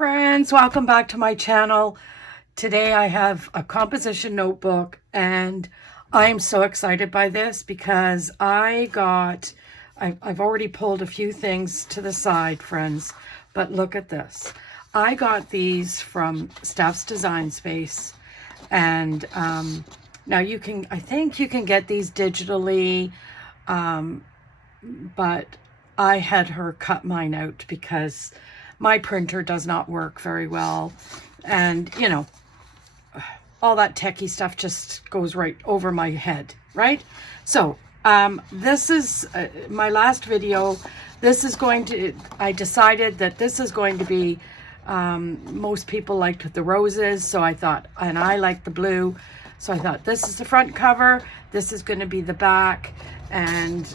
Friends, welcome back to my channel. Today I have a composition notebook and I'm so excited by this because I've already pulled a few things to the side, friends, but look at this. I got these from Steph's Design Space, and now I think you can get these digitally, but I had her cut mine out because my printer does not work very well, and you know, all that techie stuff just goes right over my head, right? So this is my last video. I decided that this is going to be, most people liked the roses, so I thought, and I like the blue, so I thought this is the front cover, this is going to be the back, and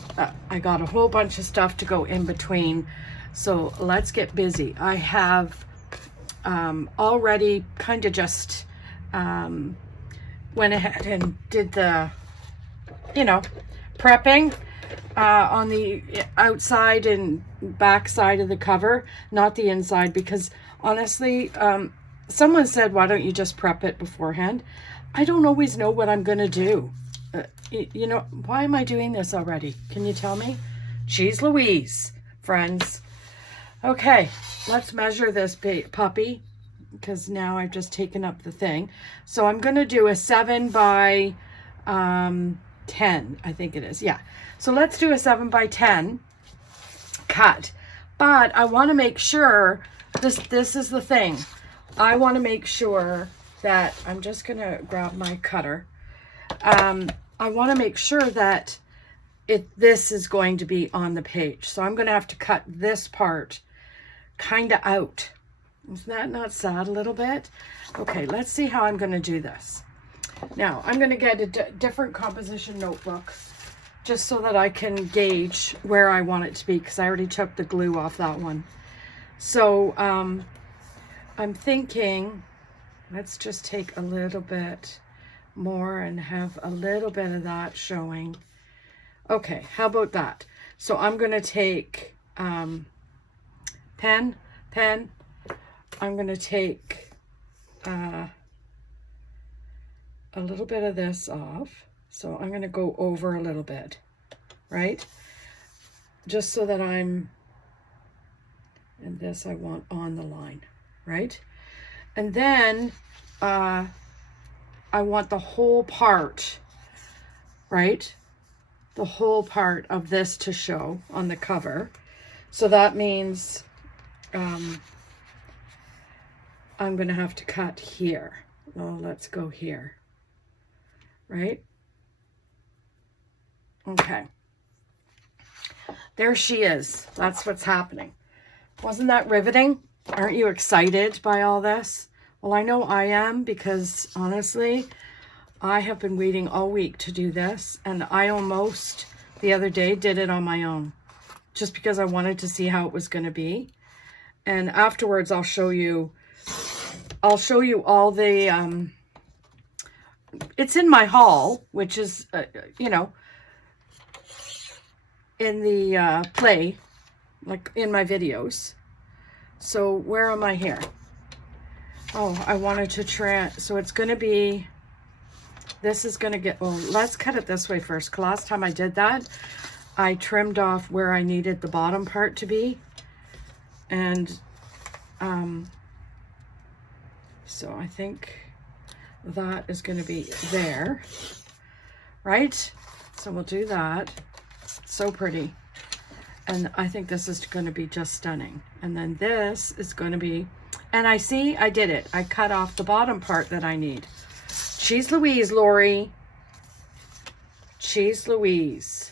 I got a whole bunch of stuff to go in between. So let's get busy. I have already kind of just went ahead and did the, prepping on the outside and back side of the cover, not the inside, because honestly, someone said, why don't you just prep it beforehand? I don't always know what I'm going to do. Why am I doing this already? Can you tell me? Jeez Louise, friends. Okay, let's measure this puppy, because now I've just taken up the thing. So I'm going to do a 7 by 10, I think it is. Yeah. So let's do a 7 by 10 cut. But I want to make sure, this is the thing. I want to make sure that, I'm just going to grab my cutter. I want to make sure that this is going to be on the page. So I'm going to have to cut this part kind of out. Isn't that not sad a little bit? Okay, let's see how I'm going to do this. Now, I'm going to get a different composition notebook just so that I can gauge where I want it to be, because I already took the glue off that one. So I'm thinking, let's just take a little bit more and have a little bit of that showing. Okay, how about that? So I'm going to take pen. I'm going to take a little bit of this off. So I'm going to go over a little bit, right? Just so that and this I want on the line, right? And then I want the whole part, right? The whole part of this to show on the cover. So that means I'm going to have to cut here. Well, let's go here, right? Okay. There she is. That's what's happening. Wasn't that riveting? Aren't you excited by all this? Well, I know I am, because honestly, I have been waiting all week to do this, and I almost the other day did it on my own, just because I wanted to see how it was going to be. And afterwards I'll show you all the it's in my haul, which is in the play, like in my videos. So where am I here? Oh, I wanted to so it's going to be, this is going to get, well, let's cut it this way first, because last time I did that, I trimmed off where I needed the bottom part to be. And so I think that is going to be there, right? So we'll do that. So pretty. And I think this is going to be just stunning. And then this is going to be, and I did it. I cut off the bottom part that I need. Jeez Louise, Lori. Jeez Louise.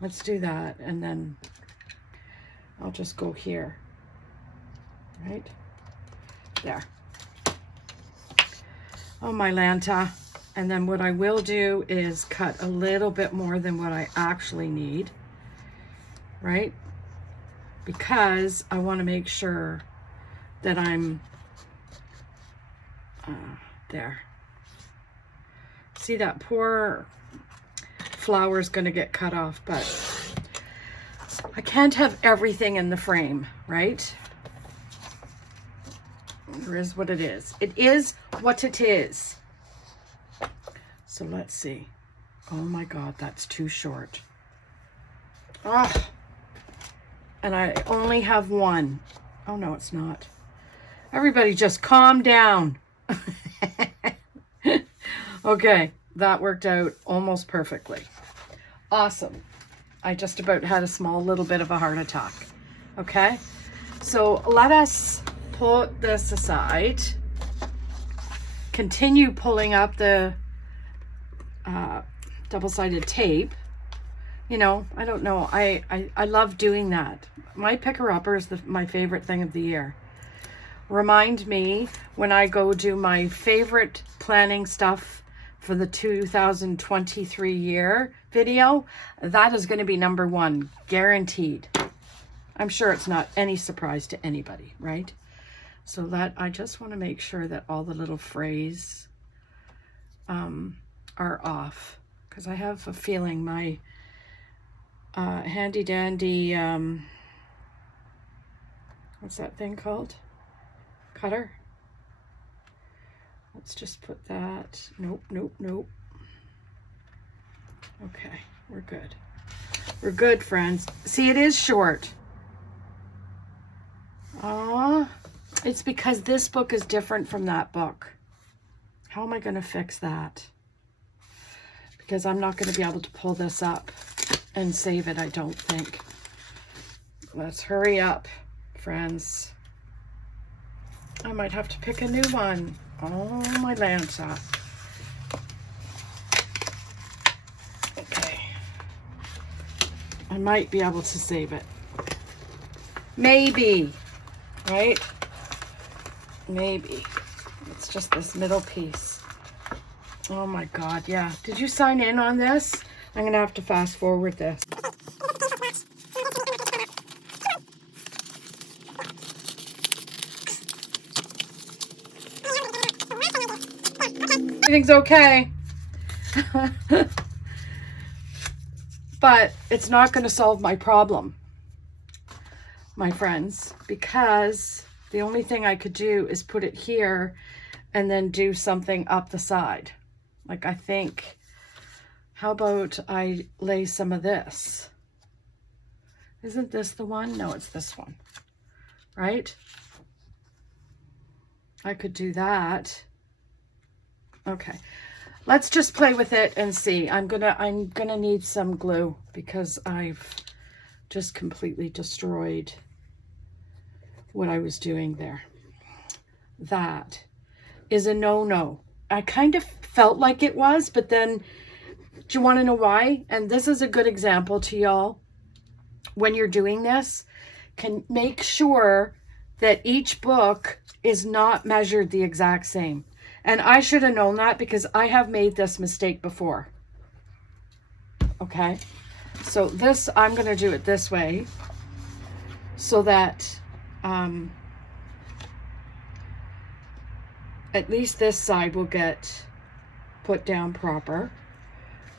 Let's do that. And then I'll just go here, right there. Oh, my Lanta. And then what I will do is cut a little bit more than what I actually need, right? Because I want to make sure that I'm there. See, that poor flower's going to get cut off, but I can't have everything in the frame, right? It is what it is. It is what it is. So let's see. Oh my God, that's too short. Ah, and I only have one. Oh no, it's not. Everybody just calm down. Okay, that worked out almost perfectly. Awesome. I just about had a small little bit of a heart attack. Okay, so let us put this aside. Continue pulling up the double-sided tape. You know, I don't know. I love doing that. My picker-upper is my favorite thing of the year. Remind me when I go do my favorite planning stuff for the 2023 year video, that is going to be number one, guaranteed. I'm sure it's not any surprise to anybody, right? So that I just want to make sure that all the little frays are off, because I have a feeling my handy dandy, what's that thing called? Cutter. Let's just put that. Nope, nope, nope. Okay, we're good. We're good, friends. See, it is short. It's because this book is different from that book. How am I going to fix that? Because I'm not going to be able to pull this up and save it, I don't think. Let's hurry up, friends. I might have to pick a new one. Oh, my Lanta. Okay. I might be able to save it. Maybe. Right? Maybe. It's just this middle piece. Oh my God, yeah. Did you sign in on this? I'm going to have to fast forward this. Everything's okay. But it's not going to solve my problem, my friends, because the only thing I could do is put it here and then do something up the side. Like, I think, how about I lay some of this? Isn't this the one? No, it's this one, right? I could do that. Okay, let's just play with it and see. I'm gonna need some glue because I've just completely destroyed what I was doing there. That is a no-no. I kind of felt like it was, but then, do you want to know why? And this is a good example to y'all. When you're doing this, can make sure that each book is not measured the exact same. And I should have known that because I have made this mistake before. Okay, so this, I'm going to do it this way so that at least this side will get put down proper.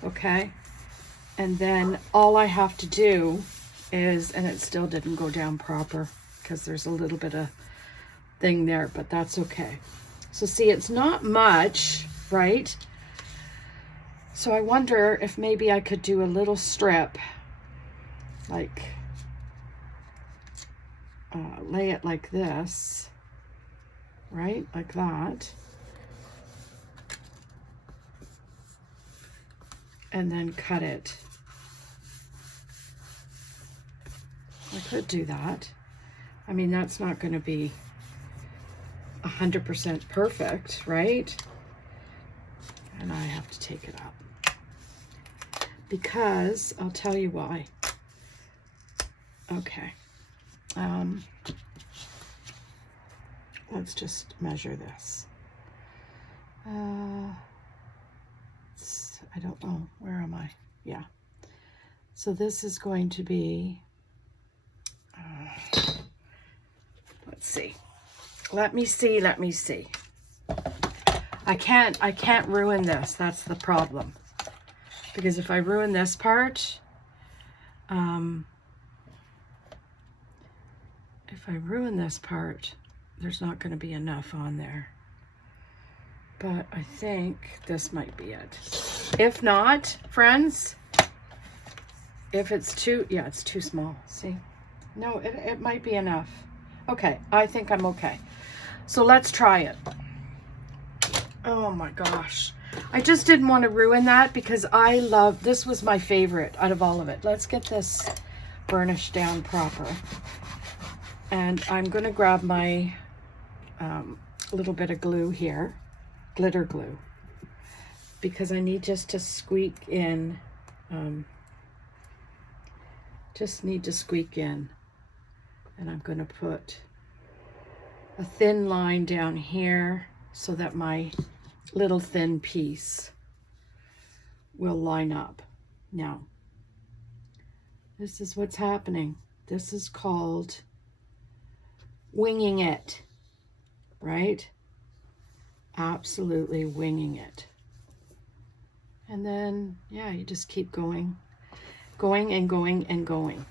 Okay, and then all I have to do is, and it still didn't go down proper because there's a little bit of thing there, but that's okay. So see, it's not much, right? So I wonder if maybe I could do a little strip, like lay it like this, right? Like that. And then cut it. I could do that. I mean, that's not going to be 100% perfect, right? And I have to take it up because I'll tell you why. Okay. Let's just measure this. I don't know. Where am I? Yeah. So this is going to be, let's see. Let me see. I can't ruin this. That's the problem. Because if I ruin this part, there's not going to be enough on there. But I think this might be it. If not, friends, if it's too, yeah, it's too small. See? No, it might be enough. Okay, I think I'm okay. So let's try it. Oh my gosh. I just didn't want to ruin that because I love, this was my favorite out of all of it. Let's get this burnished down proper. And I'm going to grab my little bit of glue here, glitter glue, because I need just to squeak in, and I'm going to put a thin line down here so that my little thin piece will line up. Now, this is what's happening. This is called winging it, right? Absolutely winging it. And then, yeah, you just keep going and going and going.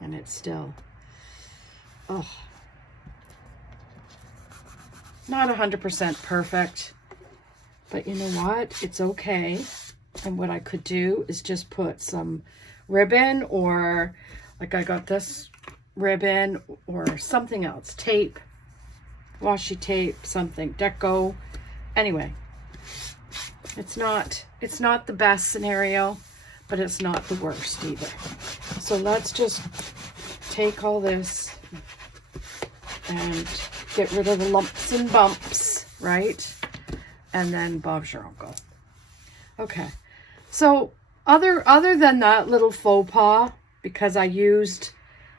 And it's still, oh, not 100% perfect, but you know what? It's okay. And what I could do is just put some ribbon, or like I got this ribbon or something else, tape, washi tape, something, deco. Anyway, it's not the best scenario, but it's not the worst either. So let's just take all this and get rid of the lumps and bumps, right? And then Bob's your uncle. Okay, so other than that little faux pas, because I used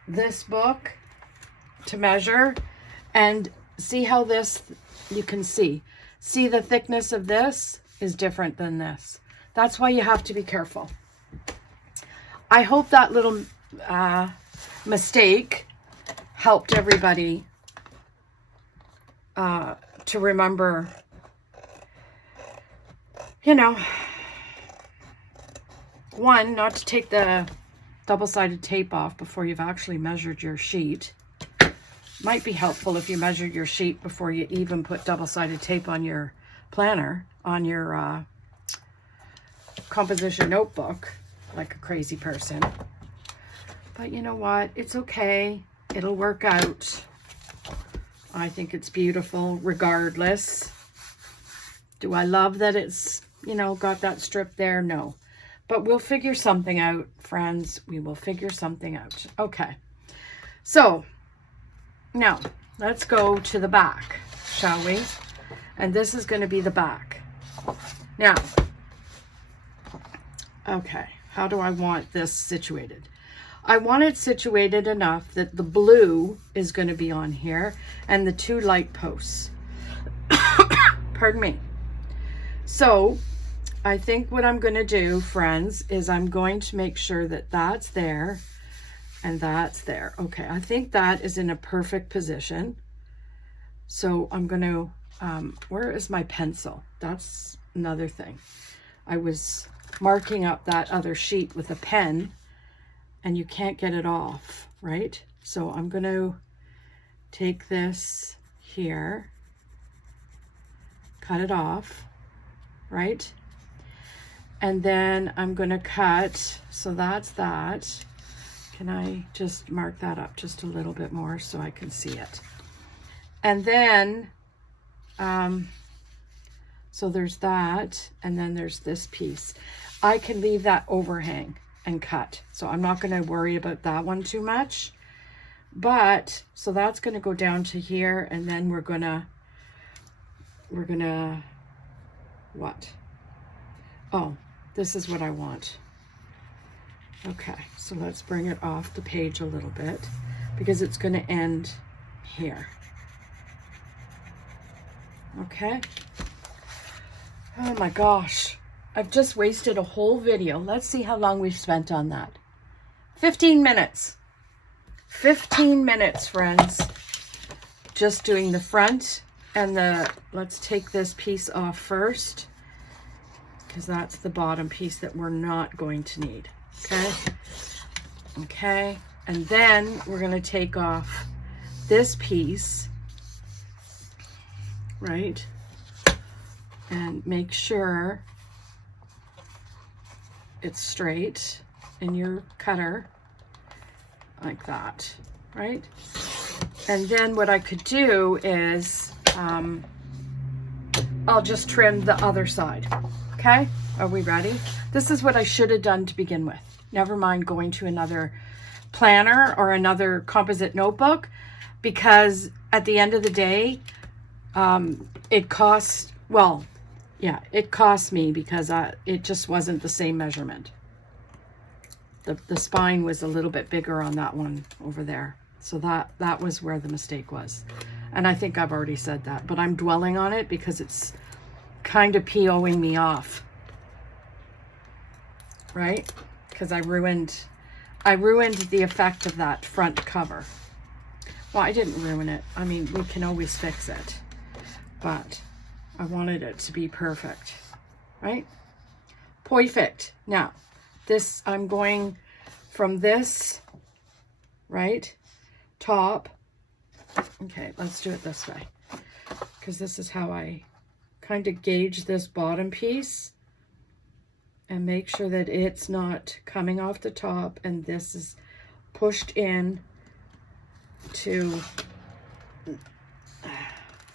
this book to measure, and see how this, you can see the thickness of this is different than this. That's why you have to be careful. I hope that little mistake helped everybody to remember, you know, one, not to take the double-sided tape off before you've actually measured your sheet. Might be helpful if you measured your sheet before you even put double-sided tape on your planner, on your composition notebook, like a crazy person. But you know what? It's okay. It'll work out. I think it's beautiful regardless. Do I love that it's, you know, got that strip there? No. But we'll figure something out, friends. We will figure something out. Okay. So, now, let's go to the back, shall we? And this is going to be the back. Now, okay, how do I want this situated? I want it situated enough that the blue is going to be on here and the two light posts. Pardon me. So, I think what I'm going to do, friends, is I'm going to make sure that that's there and that's there. Okay, I think that is in a perfect position. So I'm going to, where is my pencil? That's another thing. I was marking up that other sheet with a pen and you can't get it off, right? So I'm going to take this here, cut it off, right? And then I'm going to cut, so that's that. Can I just mark that up just a little bit more so I can see it? And then, so there's that, and then there's this piece. I can leave that overhang and cut. So I'm not going to worry about that one too much. But, so that's going to go down to here, and then we're gonna, what? Oh, this is what I want. Okay, so let's bring it off the page a little bit because it's going to end here. Okay. Oh my gosh. I've just wasted a whole video. Let's see how long we've spent on that. 15 minutes. 15 minutes, friends. Just doing the front and the, let's take this piece off first, because that's the bottom piece that we're not going to need. Okay. Okay. And then we're going to take off this piece right? And make sure it's straight in your cutter, like that, right? And then what I could do is, I'll just trim the other side, okay? Are we ready? This is what I should have done to begin with. Never mind going to another planner or another composite notebook, because at the end of the day, it costs, well, yeah, it cost me because it just wasn't the same measurement. The spine was a little bit bigger on that one over there. So that was where the mistake was. And I think I've already said that, but I'm dwelling on it because it's kind of POing me off. Right? Because I ruined the effect of that front cover. Well, I didn't ruin it. I mean, we can always fix it. But I wanted it to be perfect. Right? Perfect. Now, this, I'm going from this, right, top. Okay, let's do it this way. Because this is how I kind of gauge this bottom piece. And make sure that it's not coming off the top and this is pushed in to,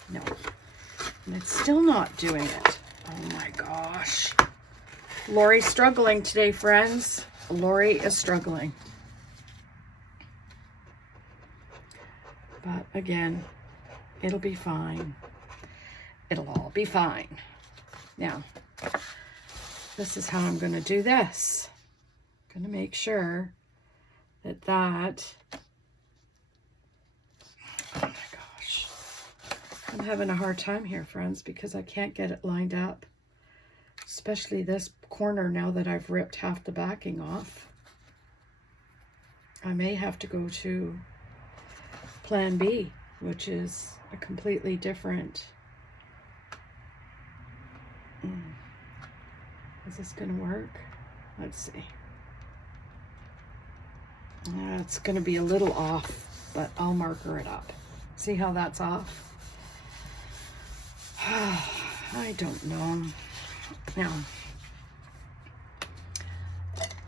no, and it's still not doing it. Oh my gosh. Lori's struggling today, friends. Lori is struggling. But again, it'll be fine. It'll all be fine. Now, this is how I'm going to do this. I'm going to make sure that oh my gosh. I'm having a hard time here, friends, because I can't get it lined up. Especially this corner now that I've ripped half the backing off. I may have to go to Plan B, which is a completely different... Is this going to work? Let's see. It's going to be a little off, but I'll marker it up. See how that's off? I don't know. Now,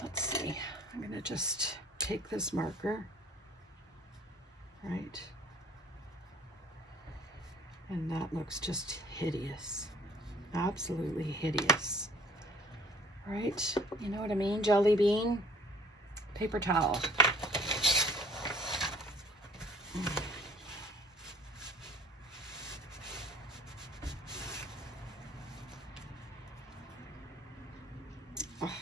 let's see. I'm going to just take this marker, right? And that looks just hideous. Absolutely hideous. Right? You know what I mean? Jelly bean. Paper towel. Oh.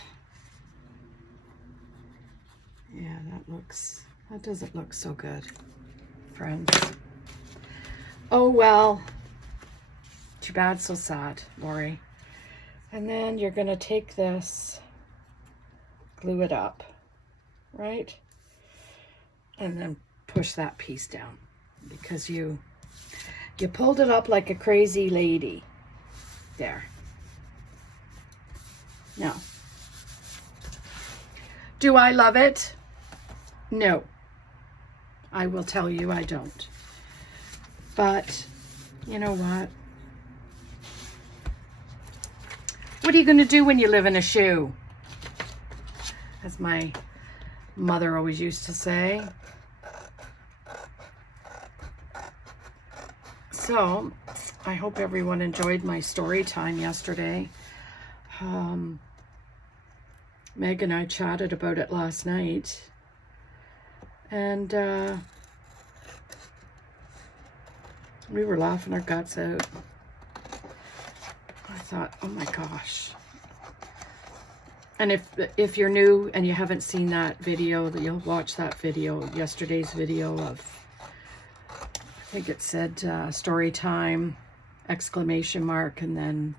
Yeah, that doesn't look so good, friends. Oh well. Too bad, so sad, Lori. And then you're going to take this, glue it up, right? And then push that piece down because you pulled it up like a crazy lady. There. Now, do I love it? No. I will tell you I don't. But you know what? What are you going to do when you live in a shoe? As my mother always used to say. So, I hope everyone enjoyed my story time yesterday. Meg and I chatted about it last night. And we were laughing our guts out. I thought, oh my gosh. And if you're new and you haven't seen that video, you'll watch that video, yesterday's video of, I think it said story time, exclamation mark, and then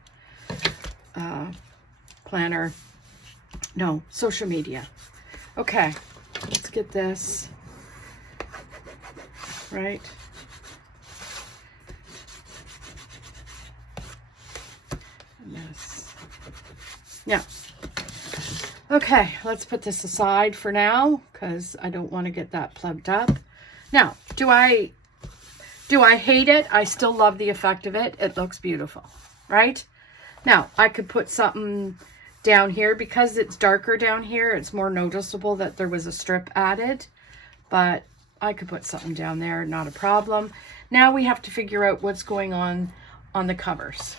planner. No, social media. Okay, let's get this, right? Yes. Yeah. Okay, let's put this aside for now because I don't want to get that plugged up. Now, do I Do I hate it? I still love the effect of it. It looks beautiful, right? Now, I could put something down here. Because it's darker down here, it's more noticeable that there was a strip added. But I could put something down there, not a problem. Now we have to figure out what's going on the covers.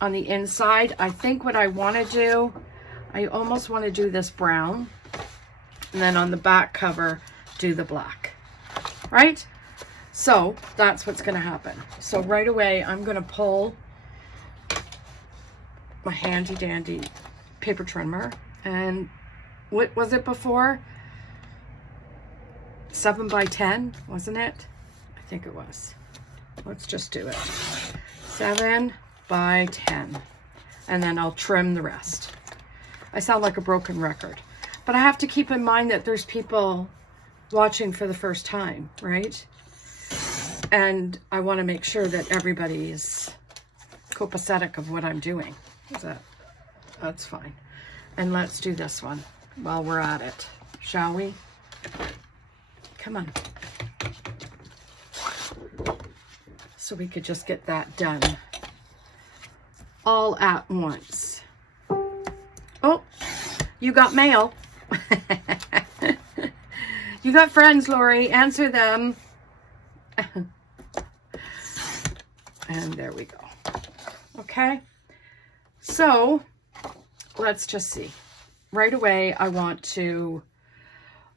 On the inside, I think what I want to do, I almost want to do this brown. And then on the back cover, do the black, right? So that's what's going to happen. So right away, I'm going to pull my handy dandy paper trimmer. And what was it before? 7 by 10, wasn't it? I think it was. Let's just do it. 7 by 10. And then I'll trim the rest. I sound like a broken record. But I have to keep in mind that there's people watching for the first time, right? And I want to make sure that everybody is copacetic of what I'm doing. That's fine. And let's do this one while we're at it, shall we? Come on. So we could just get that done all at once. Oh, you got mail. You got friends, Lori. Answer them. And there we go. Okay. So let's just see. Right away, I want to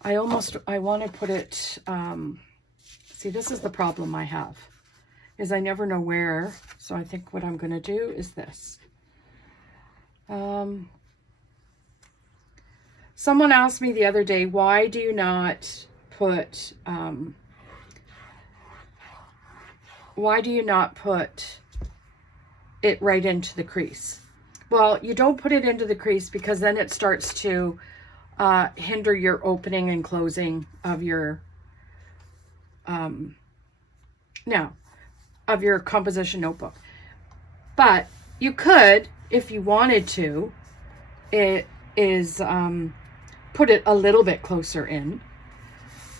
put it, see, this is the problem I have, is I never know where. So I think what I'm going to do is this. Someone asked me the other day, why do you not put, it right into the crease? Well, you don't put it into the crease because then it starts to hinder your opening and closing of your, of your composition notebook. But you could, if you wanted to, put it a little bit closer in.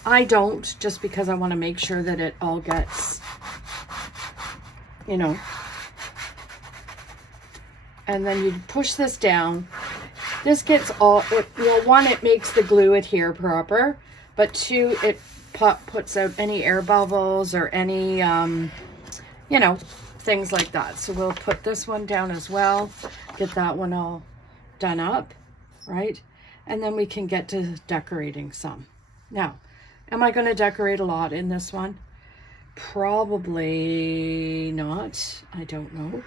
I don't, just because I want to make sure that it all gets, you know. And then you push this down. This gets all, well, one, it makes the glue adhere proper, but two, it puts out any air bubbles or any, you know, things like that. So we'll put this one down as well, get that one all done up, right? And then we can get to decorating some. Now, am I going to decorate a lot in this one? Probably not. I don't know.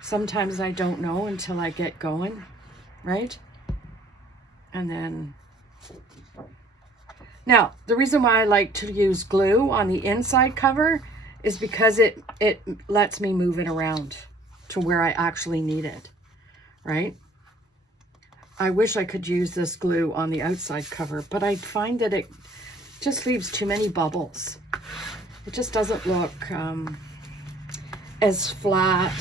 Sometimes I don't know until I get going, right? And then, now, the reason why I like to use glue on the inside cover is because it lets me move it around to where I actually need it, right? I wish I could use this glue on the outside cover, but I find that it just leaves too many bubbles. It just doesn't look as flat.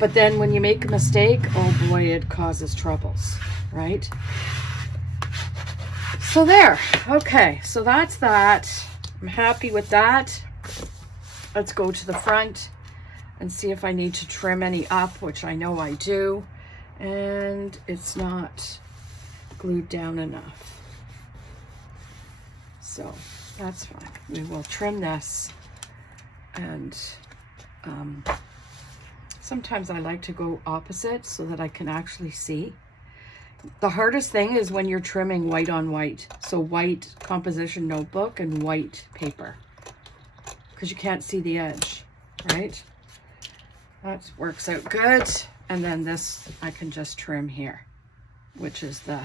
But then when you make a mistake, oh boy, it causes troubles, right? So there. Okay, so that's that. I'm happy with that. Let's go to the front and see if I need to trim any up, which I know I do. And it's not glued down enough. So that's fine. We will trim this. And sometimes I like to go opposite so that I can actually see. The hardest thing is when you're trimming white on white. So white composition notebook and white paper. Because you can't see the edge, right? That works out good. And then this I can just trim here, which is the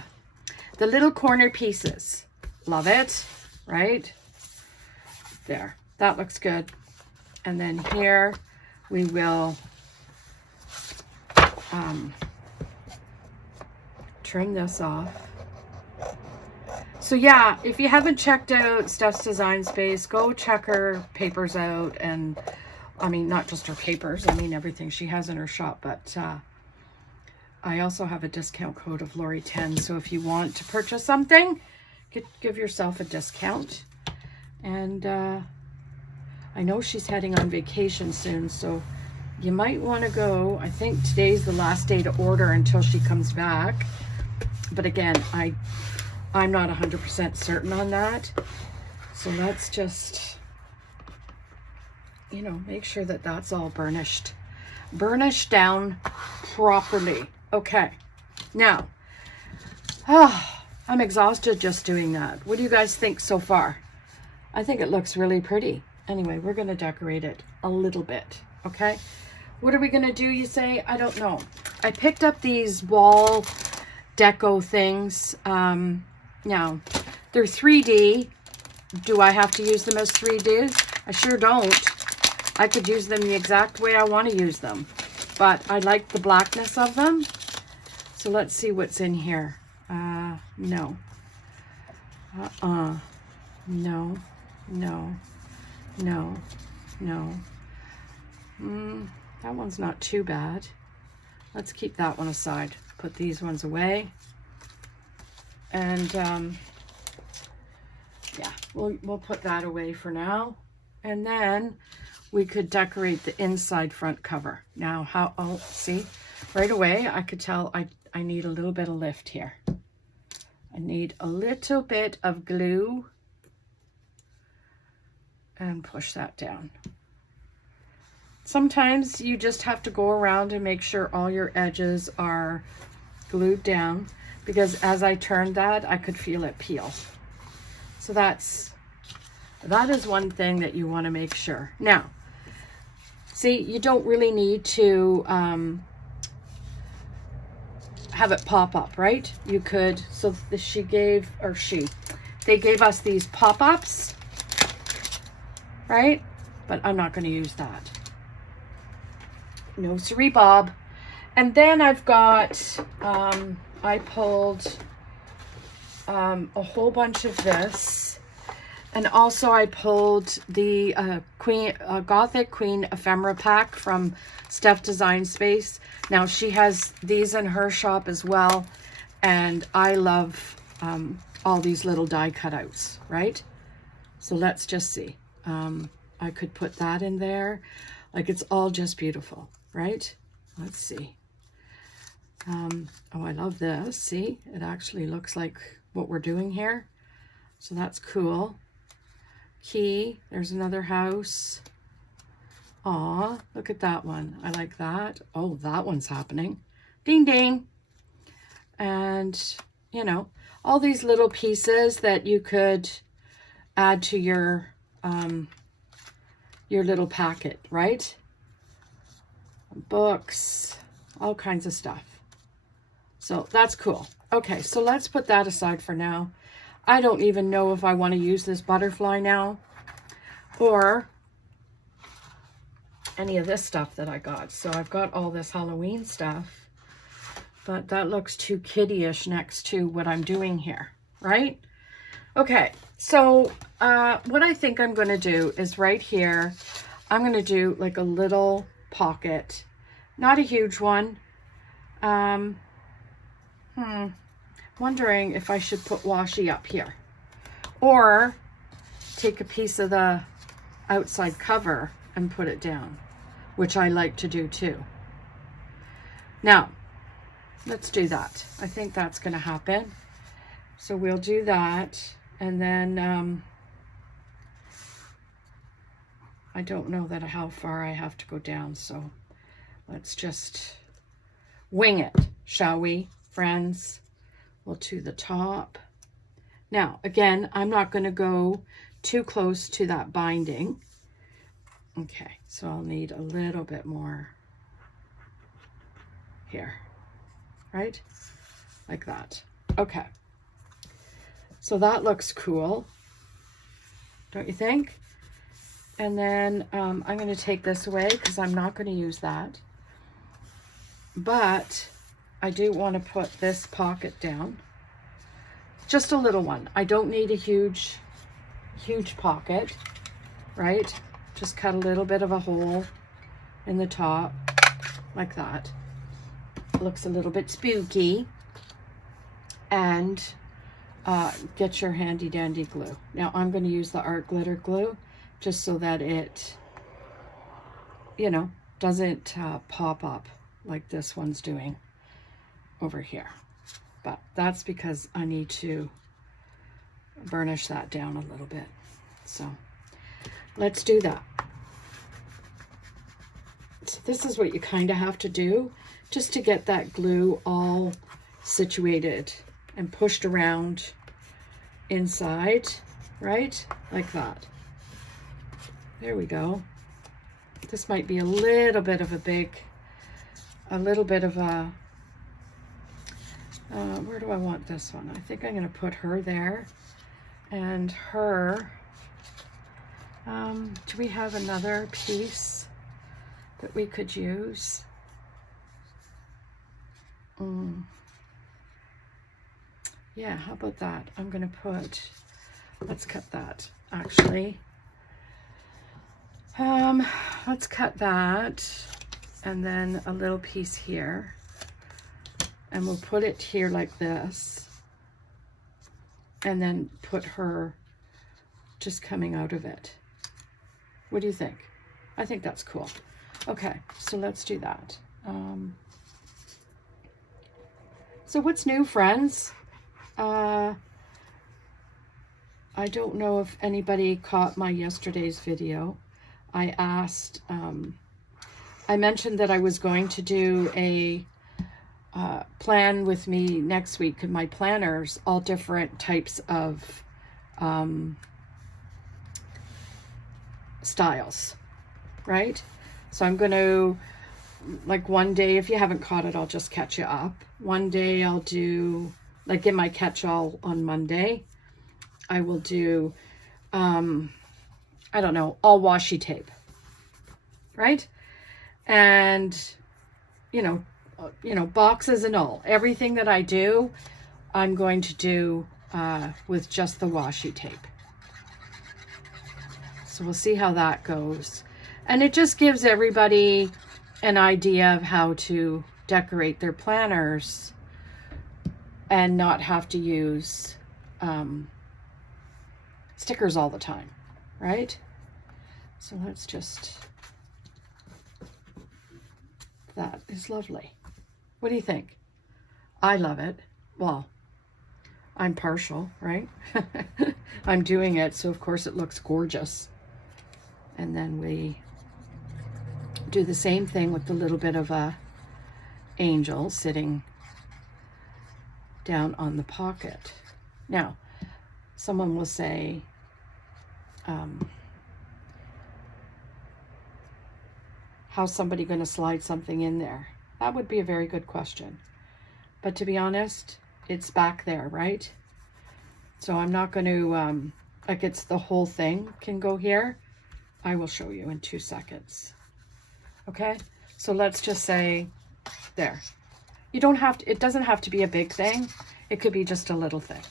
little corner pieces. Love it, right? There, that looks good. And then here we will trim this off. So yeah, if you haven't checked out Steph's Design Space, go check her papers out. And I mean, not just her papers, I mean everything she has in her shop, but I also have a discount code of Lori10. So if you want to purchase something, give yourself a discount. And I know she's heading on vacation soon, so you might want to go. I think today's the last day to order until she comes back. But again, I'm not 100% certain on that. So let's just, you know, make sure that that's all burnished. Burnished down properly. Okay. Now, I'm exhausted just doing that. What do you guys think so far? I think it looks really pretty. Anyway, we're going to decorate it a little bit. Okay. What are we going to do, you say? I don't know. I picked up these wall deco things. Now, they're 3D. Do I have to use them as 3D? I sure don't. I could use them the exact way I want to use them. But I like the blackness of them. So let's see what's in here. No. No. No. No. No. That one's not too bad. Let's keep that one aside. Put these ones away. And yeah, we'll put that away for now. And then we could decorate the inside front cover. Now, see, right away I could tell I need a little bit of lift here. I need a little bit of glue and push that down. Sometimes you just have to go around and make sure all your edges are glued down, because as I turned that, I could feel it peel. So that is one thing that you want to make sure. Now, see, you don't really need to have it pop up, right? You could, so they gave us these pop-ups, right? But I'm not going to use that. No siree, Bob. And then I've got, I pulled a whole bunch of this. And also I pulled the Gothic Queen ephemera pack from Steph Design Space. Now she has these in her shop as well. And I love all these little die cutouts, right? So let's just see. I could put that in there. Like, it's all just beautiful, right? Let's see. Oh, I love this. See, it actually looks like what we're doing here. So that's cool. Key, there's another house. Aw, look at that one. I like that. Oh, that one's happening. Ding, ding. And, you know, all these little pieces that you could add to your little packet, right? Books, all kinds of stuff. So that's cool. Okay, so let's put that aside for now. I don't even know if I want to use this butterfly now or any of this stuff that I got. So I've got all this Halloween stuff, but that looks too kiddie-ish next to what I'm doing here, right? Okay, so what I think I'm going to do is right here, I'm going to do like a little pocket, not a huge one. Wondering if I should put washi up here or take a piece of the outside cover and put it down, which I like to do too. Now, let's do that. I think that's going to happen. So we'll do that. And then I don't know that how far I have to go down. So let's just wing it, shall we, friends? We'll to the top. Now, again, I'm not going to go too close to that binding. Okay, so I'll need a little bit more here, right? Like that. Okay. So that looks cool, don't you think? And then I'm going to take this away because I'm not going to use that. But I do want to put this pocket down. Just a little one. I don't need a huge pocket, right? Just cut a little bit of a hole in the top, like that. Looks a little bit spooky. And get your handy dandy glue. Now I'm going to use the art glitter glue just so that it, you know, doesn't pop up like this one's doing over here. But that's because I need to burnish that down a little bit. So let's do that. So this is what you kind of have to do just to get that glue all situated and pushed around inside, right? Like that. There we go. This might be a little bit of a where do I want this one? I think I'm going to put her there and her. Do we have another piece that we could use? Yeah, how about that? I'm going to put, let's cut that actually. Let's cut that and then a little piece here. And we'll put it here like this. And then put her just coming out of it. What do you think? I think that's cool. Okay, so let's do that. So what's new, friends? I don't know if anybody caught my yesterday's video. I asked, I mentioned that I was going to do a plan with me next week in my planners, all different types of styles, right? So I'm going to, like one day, if you haven't caught it, I'll just catch you up. One day I'll do, like in my catch-all on Monday, I will do, I don't know, all washi tape, right? And, you know, boxes and all, everything that I do, I'm going to do with just the washi tape. So we'll see how that goes. And it just gives everybody an idea of how to decorate their planners and not have to use stickers all the time, right? So let's just, that is lovely. What do you think? I love it. Well, I'm partial, right? I'm doing it, so of course it looks gorgeous. And then we do the same thing with the little bit of a angel sitting down on the pocket. Now, someone will say, how's somebody going to slide something in there? That would be a very good question. But to be honest, it's back there, right? So I'm not going to, like it's the whole thing can go here. I will show you in 2 seconds. Okay, so let's just say there. You don't have to, it doesn't have to be a big thing. It could be just a little thing.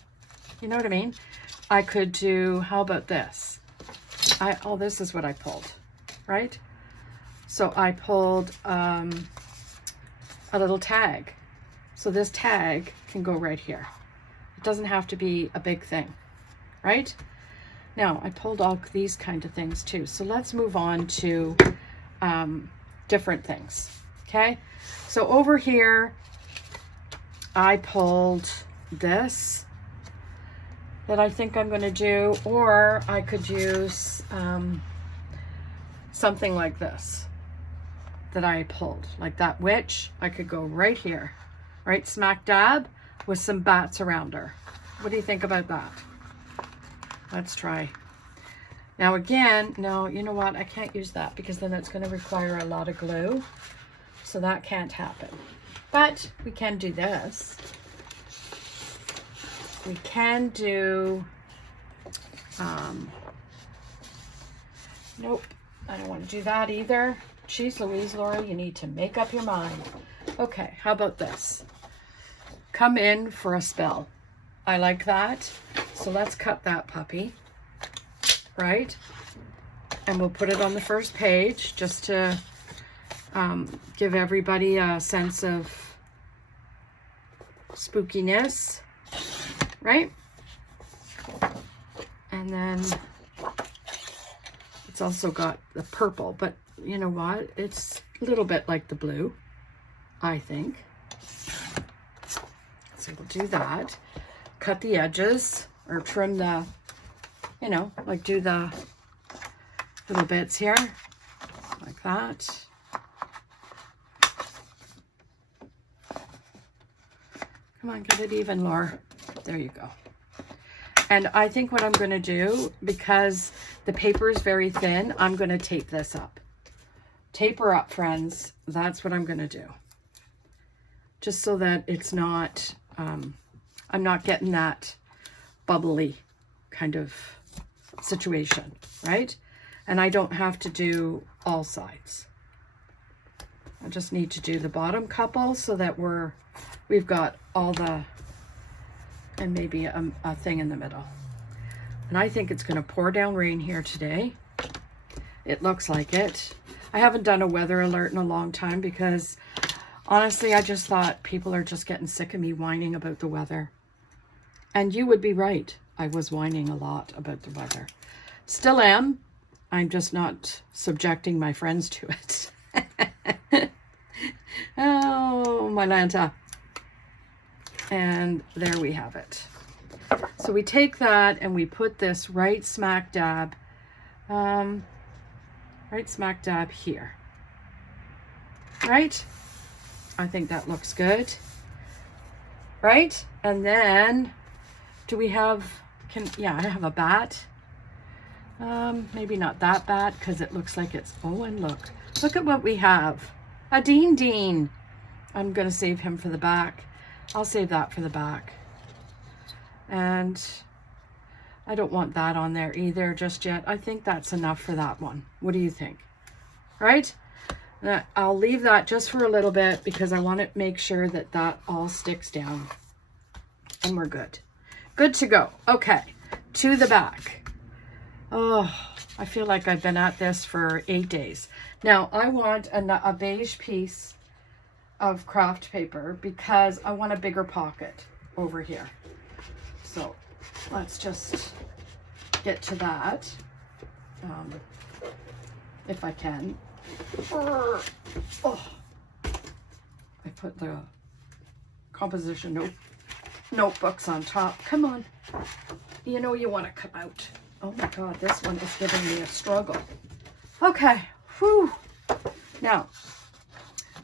You know what I mean? I could do, how about this? Oh, this is what I pulled, right? So I pulled a little tag. So this tag can go right here. It doesn't have to be a big thing, right? Now, I pulled all these kind of things too. So let's move on to different things, okay? So over here, I pulled this that I think I'm gonna do, or I could use something like this that I pulled, like that witch. I could go right here, right smack dab with some bats around her. What do you think about that? Let's try. Now again, no, you know what? I can't use that because then it's going to require a lot of glue. So that can't happen. But we can do this. We can do, nope, I don't want to do that either. Jeez Louise, Laura, you need to make up your mind. Okay, how about this? Come in for a spell. I like that. So let's cut that puppy, right? And we'll put it on the first page just to give everybody a sense of spookiness, right? And then It's also got the purple, but you know what? It's a little bit like the blue, I think. So we'll do that. Cut the edges or trim the, you know, like do the little bits here, like that. Come on, get it even, Laura. There you go. And I think what I'm going to do, because the paper is very thin, I'm going to tape this up. Taper up, friends. That's what I'm going to do. Just so that it's not, I'm not getting that bubbly kind of situation, right? And I don't have to do all sides. I just need to do the bottom couple so that we've got all the, and maybe a thing in the middle. And I think it's going to pour down rain here today. It looks like it. I haven't done a weather alert in a long time because honestly, I just thought people are just getting sick of me whining about the weather. And you would be right. I was whining a lot about the weather. Still am. I'm just not subjecting my friends to it. Oh, my Lanta. And there we have it. So we take that and we put this right smack dab here. Right? I think that looks good. Right? And then do we have, yeah, I have a bat. Maybe not that bat because it looks like it's, oh, and look at what we have. A Dean. I'm going to save him for the back. I'll save that for the back. And I don't want that on there either just yet. I think that's enough for that one. What do you think? Right? I'll leave that just for a little bit because I want to make sure that that all sticks down. And we're good. Good to go. Okay, to the back. Oh, I feel like I've been at this for 8 days. Now, I want a beige piece of craft paper because I want a bigger pocket over here. So let's just get to that, if I can. Oh, I put the composition notebooks on top. Come on. You know you want to come out. Oh my God, this one is giving me a struggle. Okay. Whew. Now,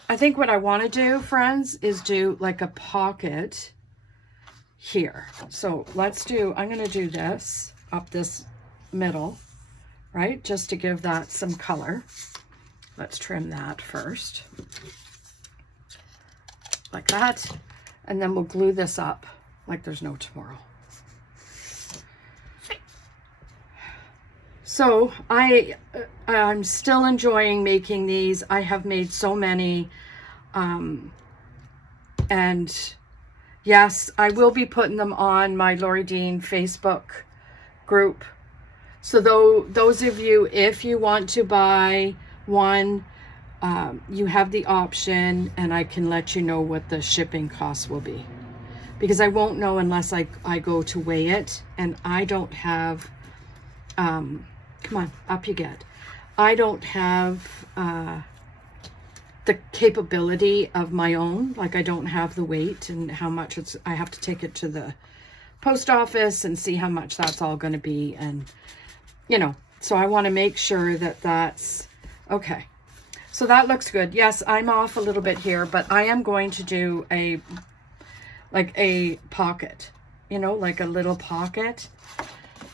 I think what I want to do, friends, is do like a pocket here. So let's do, I'm going to do this up this middle, right? Just to give that some color. Let's trim that first. Like that. And then we'll glue this up like there's no tomorrow. So I'm still enjoying making these. I have made so many. And yes, I will be putting them on my Lori Dean Facebook group. So those of you, if you want to buy one, you have the option, and I can let you know what the shipping costs will be. Because I won't know unless I go to weigh it, and I don't have, come on, up you get. I don't have the capability of my own. Like I don't have the weight and how much I have to take it to the post office and see how much that's all going to be. And, you know, so I want to make sure that that's okay. So that looks good. Yes, I'm off a little bit here, but I am going to do a pocket, you know, like a little pocket.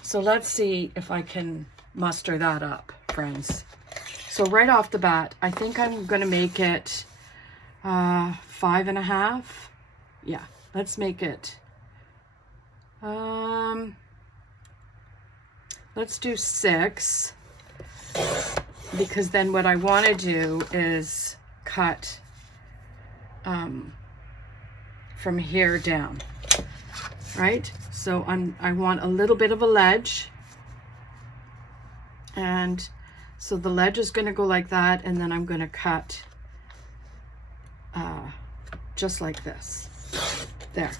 So let's see if I can muster that up, friends. So right off the bat, I think I'm going to make it 5.5. Yeah, let's make it. Let's do 6. Because then what I want to do is cut from here down, right? So I want a little bit of a ledge, and so the ledge is going to go like that, and then I'm going to cut just like this. There.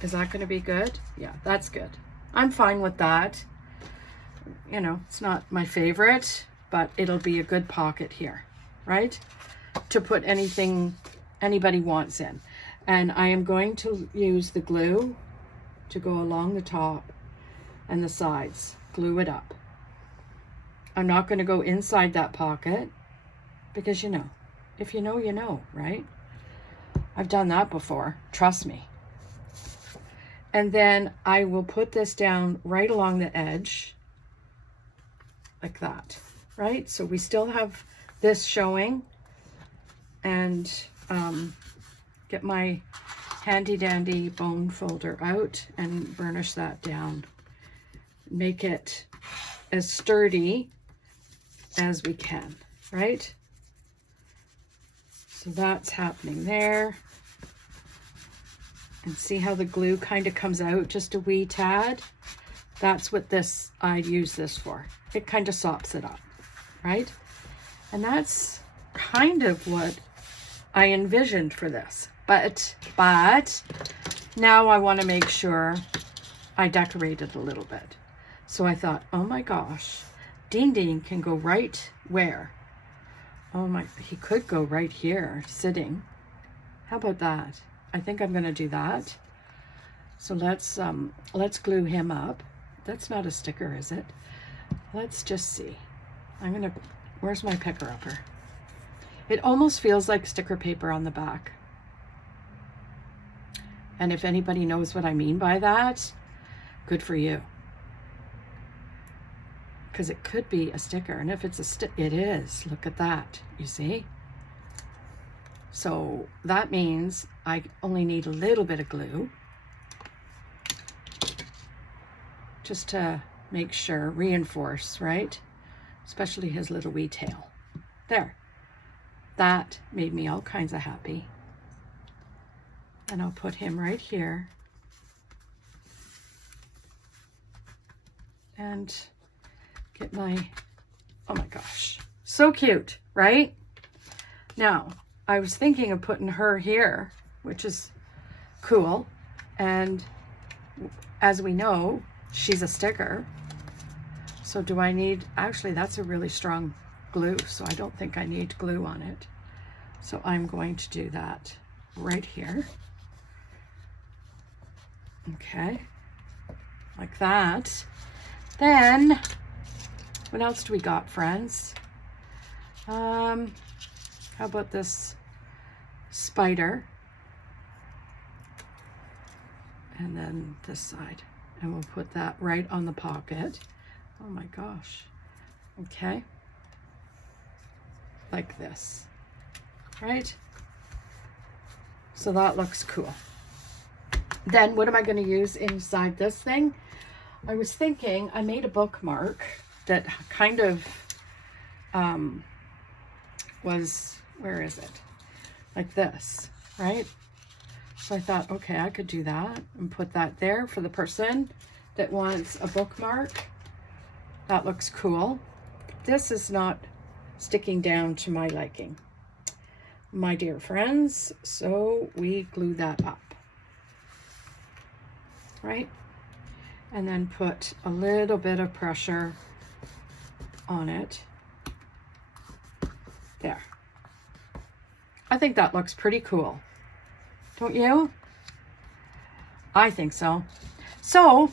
Is that going to be good? Yeah, that's good. I'm fine with that. you know, it's not my favorite, but it'll be a good pocket here, right? To put anything anybody wants in. And I am going to use the glue to go along the top and the sides. Glue it up. I'm not going to go inside that pocket because, you know, if you know, you know, right? I've done that before. Trust me. And then I will put this down right along the edge like that, right? So we still have this showing, and get my handy dandy bone folder out and burnish that down. Make it as sturdy as we can, right? So that's happening there. And see how the glue kind of comes out just a wee tad? That's what this, I'd use this for. It kind of sops it up, right? And that's kind of what I envisioned for this. But now I want to make sure I decorate it a little bit. So I thought, oh my gosh, Dean can go right where? Oh my, he could go right here, sitting. How about that? I think I'm going to do that. So let's glue him up. That's not a sticker, is it? Let's just see. Where's my picker upper? It almost feels like sticker paper on the back. And if anybody knows what I mean by that, good for you. Because it could be a sticker. And if it's it is. Look at that. You see? So that means I only need a little bit of glue. Just to make sure, reinforce, right? Especially his little wee tail. There. That made me all kinds of happy. And I'll put him right here. And get my, oh my gosh, so cute, right? Now, I was thinking of putting her here, which is cool. And as we know, she's a sticker. So do I need, actually that's a really strong glue, so I don't think I need glue on it. So I'm going to do that right here. Okay, like that. Then, what else do we got, friends? How about this spider? And then this side. And we'll put that right on the pocket. Oh my gosh. Okay. Like this. Right? So that looks cool. Then what am I going to use inside this thing? I was thinking, I made a bookmark that kind of was, where is it? Like this, right? So I thought, okay, I could do that and put that there for the person that wants a bookmark. That looks cool. This is not sticking down to my liking, my dear friends. So we glue that up, right? And then put a little bit of pressure on it. There. I think that looks pretty cool. Don't you? I think so. So,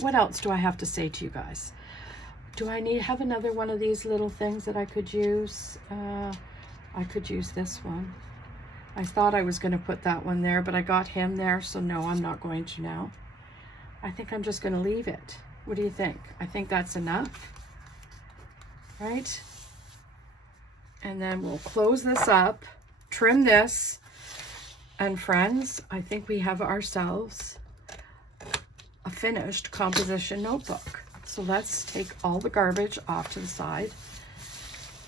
what else do I have to say to you guys? Do I have another one of these little things that I could use? I could use this one. I thought I was going to put that one there, but I got him there, so no, I'm not going to now. I think I'm just going to leave it. What do you think? I think that's enough, right? And then we'll close this up, trim this, and friends, I think we have ourselves a finished composition notebook. So let's take all the garbage off to the side,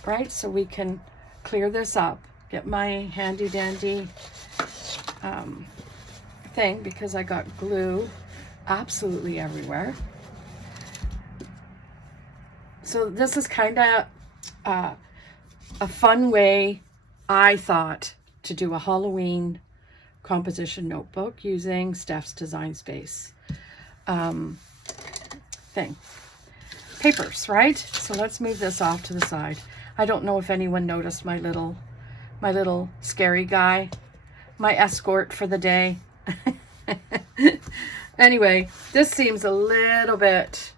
right? So we can clear this up, get my handy dandy thing, because I got glue absolutely everywhere. So this is kind of a fun way, I thought, to do a Halloween composition notebook using Steph's Design Space thing. papers, right? So let's move this off to the side. I don't know if anyone noticed my little scary guy, my escort for the day. Anyway, this seems a little bit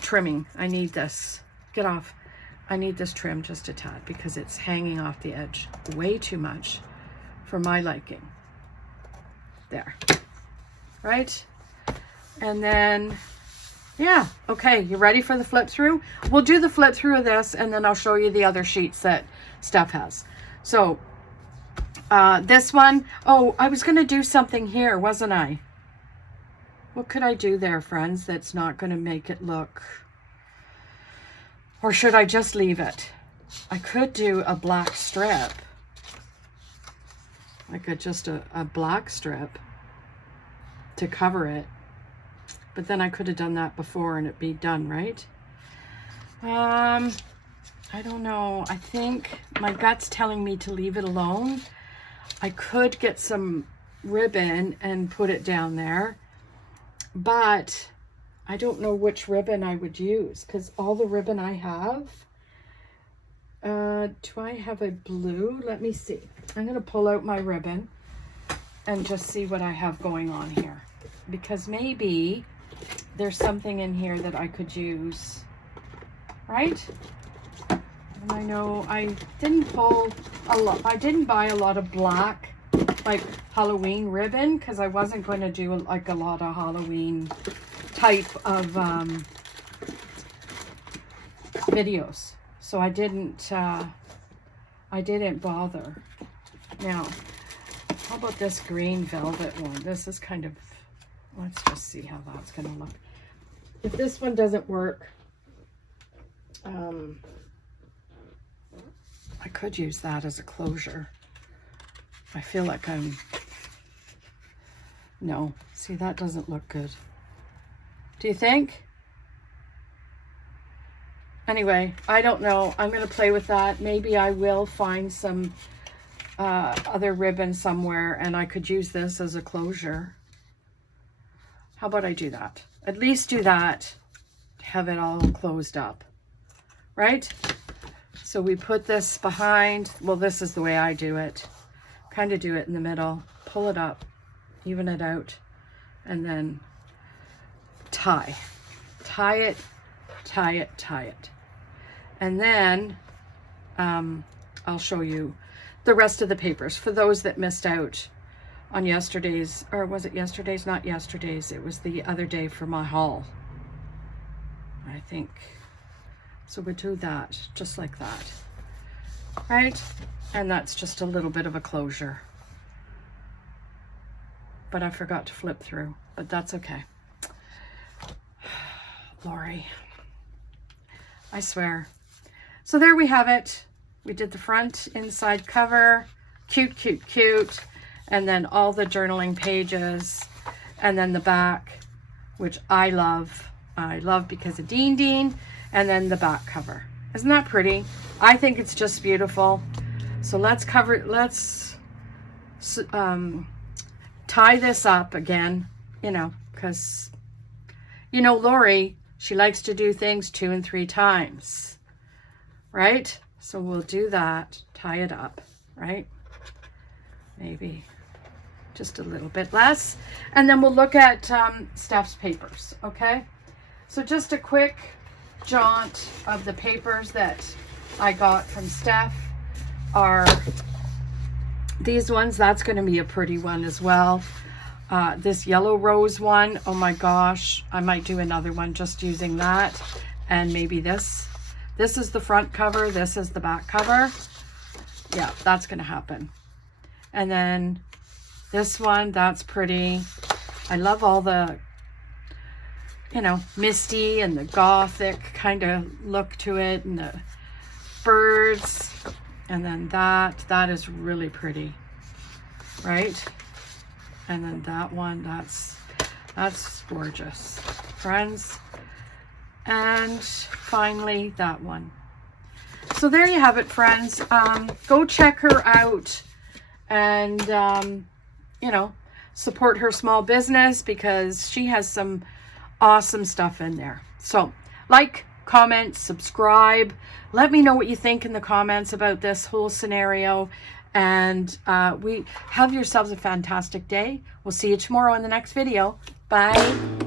trimming. I need this. Get off. I need this trim just a tad because it's hanging off the edge way too much for my liking. There. Right? And then, yeah, okay, you ready for the flip through? We'll do the flip through of this and then I'll show you the other sheets that Steph has. So, this one, oh, I was going to do something here, wasn't I? What could I do there, friends, that's not going to make it look... Or should I just leave it? I could do a black strip. Like just a black strip to cover it. But then I could have done that before and it'd be done, right? I don't know. I think my gut's telling me to leave it alone. I could get some ribbon and put it down there. But I don't know which ribbon I would use because all the ribbon I have, do I have a blue? Let me see. I'm going to pull out my ribbon and just see what I have going on here because maybe there's something in here that I could use, right? And I know I didn't pull a lot. I didn't buy a lot of black, like Halloween ribbon because I wasn't going to do like a lot of Halloween type of videos, so I didn't bother. Now, how about this green velvet one? This is kind of, let's just see how that's going to look. If this one doesn't work, I could use that as a closure. I feel like no, see, that doesn't look good. Do you think? Anyway, I don't know. I'm going to play with that. Maybe I will find some other ribbon somewhere and I could use this as a closure. How about I do that? At least do that. Have it all closed up. Right? So we put this behind. Well, this is the way I do it. Kind of do it in the middle. Pull it up. Even it out. And then tie. Tie it, tie it, tie it. And then I'll show you the rest of the papers for those that missed out on yesterday's, or was it yesterday's? Not yesterday's. It was the other day for my haul, I think. So we do that just like that, right? And that's just a little bit of a closure. But I forgot to flip through, but that's okay. Lori, I swear. So there we have it. We did the front inside cover, cute, cute, cute, and then all the journaling pages, and then the back, which I love. I love because of Dean Dean, and then the back cover. Isn't that pretty? I think it's just beautiful. So let's tie this up again, you know, because, you know, Lori, she likes to do things 2 and 3 times, right? So we'll do that, tie it up, right? Maybe just a little bit less. And then we'll look at Steph's papers, okay? So just a quick jaunt of the papers that I got from Steph are these ones. That's going to be a pretty one as well. This yellow rose one, oh my gosh, I might do another one just using that. And maybe this. This is the front cover. This is the back cover. Yeah, that's going to happen. And then this one, that's pretty. I love all the, you know, misty and the gothic kind of look to it, and the birds. And then that is really pretty, right? And then that one, that's gorgeous, friends. And finally, that one. So there you have it, friends. Go check her out and, you know, support her small business because she has some awesome stuff in there. So like, comment, subscribe. Let me know what you think in the comments about this whole scenario. And we have yourselves a fantastic day. We'll see you tomorrow in the next video. Bye.